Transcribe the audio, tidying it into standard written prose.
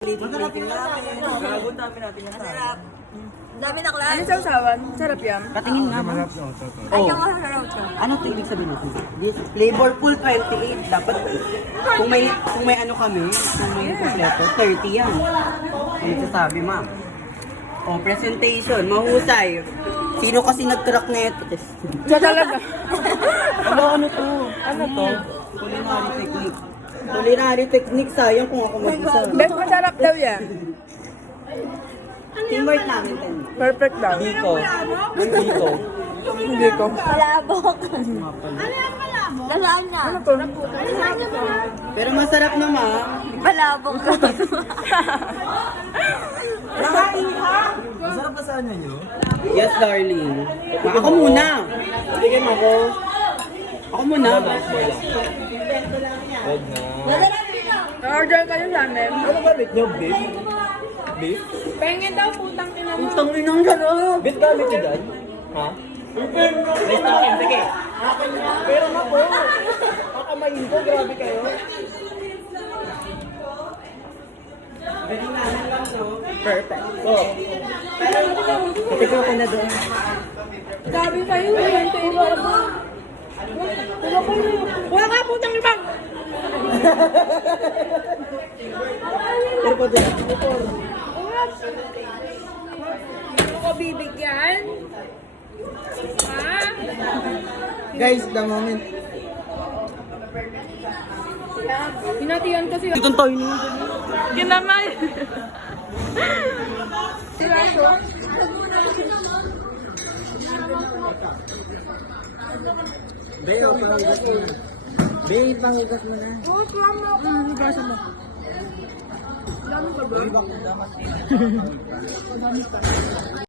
Masarapin natin. Gagawin natin natin yan. Masarap. Dami na class. Ano sausawan? Sarap yan. Patingin nga, ma'am. Ay, Oh. yung masarap siya. Ano ito ibig sabihin natin? This flavorful 28. Dapat kung may ano kami, kung may kompleto, 30 yan. Ano sasabi, ma'am? Oh, presentation, mahusay. Sino kasi nag-crack na ito? Siya talaga. Ano to? Ano to? Culinary technique. Culinary technique, sayang kung ako mag-isa. Best masarap daw yan. Teamwork namin, ten. Perfect daw. Biko. Biko. Hindi ko. Malabok. Lasaan niya. Ano to? Pero masarap naman. Malabok ka. Masarap ba sa ano nyo? Yes, darling. Ako muna. Bigyan mo ako. Ako muna. Huwag na. Na-order kayo sa amin. Ano gamit nyo? Beef? Beef? Pengin daw putang ina mo. Utang inang sarap. Beef gamit nyo dyan? Ha? Let's talk in. Sige. Pero na po. Kakamayin ko. Grabe kayo. Galing namin lang, no? Perfect. So, Patigyan ko na doon. Sabi kayo, yung table mo. Wala ka putang ibang! Pero po doon. Ano ko bibigyan? Ha? guys, the moment. Hinatian kasi. Itong tayo niyo. Ginamay. Babe, panghigas mo na. Babe, panghigas mo na. Higasan mo. Dami ka ba?